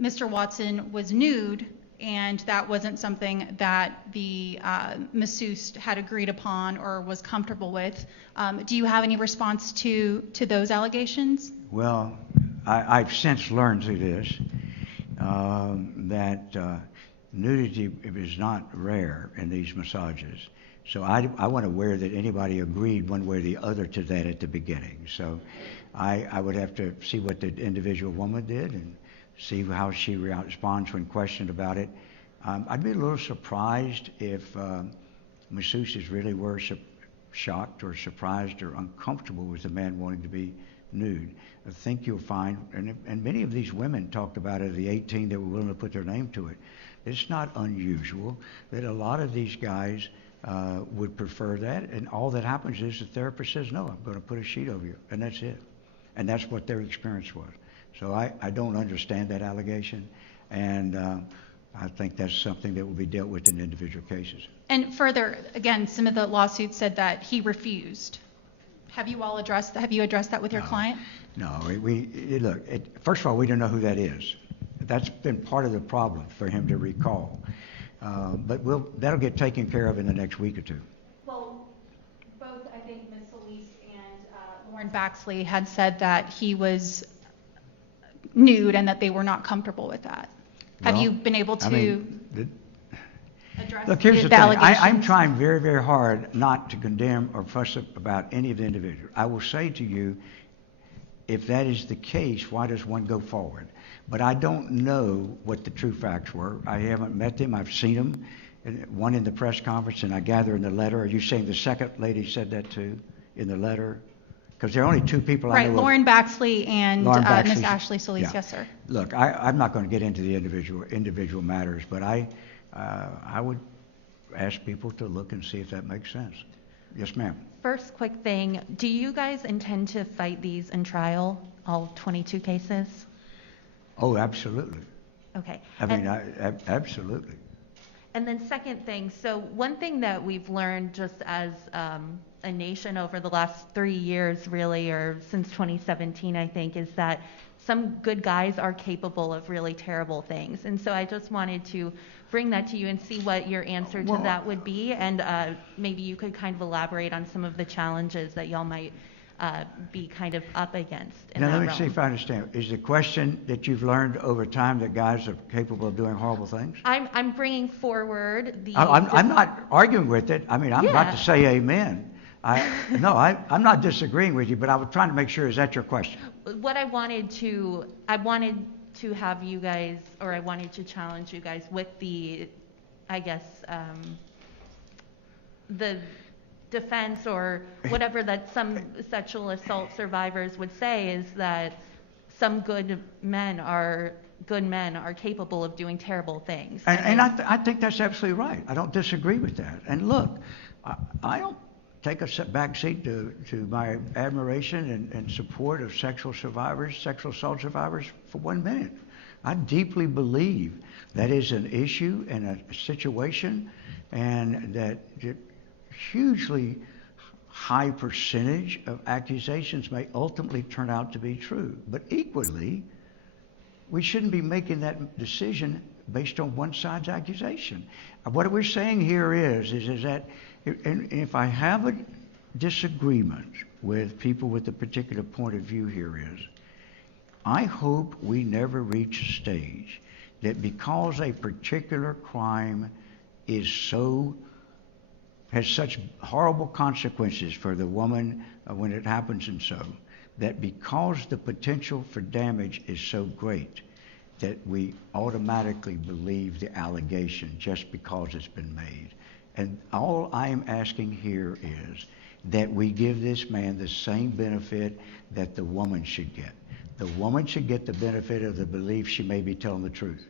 Mr. Watson was nude, and that wasn't something that the masseuse had agreed upon or was comfortable with. Do you have any response to those allegations? Well, I've since learned through this that nudity is not rare in these massages. So I wasn't aware that anybody agreed one way or the other to that at the beginning. So I would have to see what the individual woman did and see how she responds when questioned about it. I'd be a little surprised if masseuses really were shocked or surprised or uncomfortable with the man wanting to be nude. I think you'll find, and many of these women talked about it, the 18 that were willing to put their name to it. It's not unusual that a lot of these guys would prefer that, and all that happens is the therapist says, no, I'm going to put a sheet over you, and that's it. And that's what their experience was. So I don't understand that allegation, and I think that's something that will be dealt with in individual cases. And further, again, some of the lawsuits said that he refused. Have you addressed that with your client? No, look, first of all, we don't know who that is. That's been part of the problem for him to recall. But that'll get taken care of in the next week or two. Well, both, I think, Ms. Solis and Lauren Baxley had said that he was nude and that they were not comfortable with that. Have you been able to address look, here's the thing. allegations? I'm trying very, very hard not to condemn or fuss about any of the individuals. I will say to you, if that is the case, why does one go forward? But I don't know what the true facts were. I haven't met them. I've seen them. One in the press conference, and I gather in the letter. Are you saying the second lady said that too in the letter? Because there are only two people I know. Right, Lauren Baxley and Ms. Ashley Solis. Yeah. Yes, sir. Look, I'm not going to get into the individual matters, but I would ask people to look and see if that makes sense. Yes, ma'am. First quick thing, do you guys intend to fight these in trial, all 22 cases? Oh, absolutely. Okay. Absolutely. And then second thing, so one thing that we've learned just as a nation over the last 3 years really, or since 2017 I think, is that some good guys are capable of really terrible things. And so I just wanted to bring that to you and see what your answer to that would be, and maybe you could kind of elaborate on some of the challenges that y'all might be kind of up against in now that let me realm. see if I understand. Is the question that you've learned over time that guys are capable of doing horrible things? I'm bringing forward the... I'm not arguing with it. I mean, I'm about to say amen. I'm not disagreeing with you, but I was trying to make sure, is that your question? What I wanted to have you guys, or I wanted to challenge you guys with the, I guess, the defense or whatever that some sexual assault survivors would say is that some good men are capable of doing terrible things. And I think that's absolutely right. I don't disagree with that. And look, I don't take a back seat to my admiration and support of sexual assault survivors for 1 minute. I deeply believe that is an issue and a situation, and that hugely high percentage of accusations may ultimately turn out to be true. But equally, we shouldn't be making that decision based on one side's accusation. What we're saying here is that if I have a disagreement with people with a particular point of view here is, I hope we never reach a stage that because a particular crime has such horrible consequences for the woman when it happens and so, that because the potential for damage is so great, that we automatically believe the allegation just because it's been made. And all I am asking here is that we give this man the same benefit that the woman should get. The woman should get the benefit of the belief she may be telling the truth.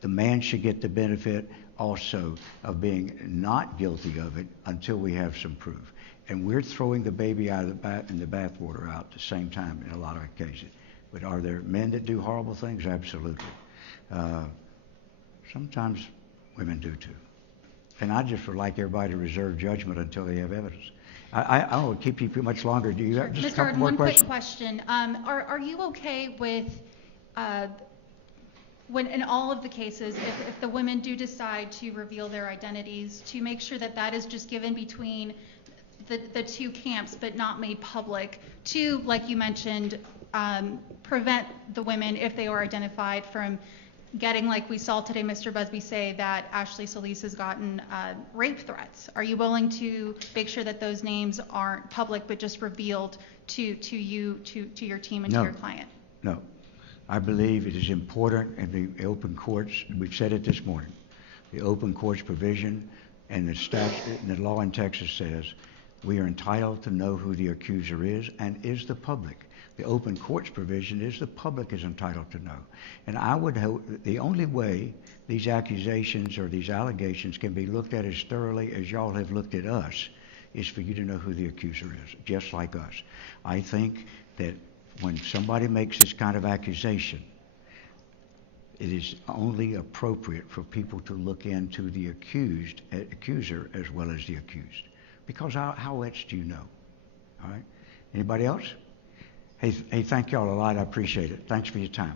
The man should get the benefit also of being not guilty of it until we have some proof. And we're throwing the baby out of the bathwater out at the same time in a lot of occasions. But are there men that do horrible things? Absolutely. Sometimes women do too. And I just would like everybody to reserve judgment until they have evidence. I don't want to keep you much longer. Do you have just a Mr. couple Hardin, more one quick questions? question. Are you okay with when in all of the cases, if the women do decide to reveal their identities, to make sure that that is just given between the two camps but not made public to, like you mentioned, prevent the women, if they are identified, from getting, like we saw today, Mr. Busby say that Ashley Solis has gotten rape threats? Are you willing to make sure that those names aren't public but just revealed to you, to your team, and to your client? No. I believe it is important in the open courts, we've said it this morning, the open courts provision and the statute and the law in Texas says we are entitled to know who the accuser is and is the public. The open courts provision is the public is entitled to know. And I would hope that the only way these accusations or these allegations can be looked at as thoroughly as y'all have looked at us is for you to know who the accuser is, just like us. I think that when somebody makes this kind of accusation, it is only appropriate for people to look into the accuser as well as the accused. Because how else do you know? All right? Anybody else? Hey, thank y'all a lot. I appreciate it. Thanks for your time.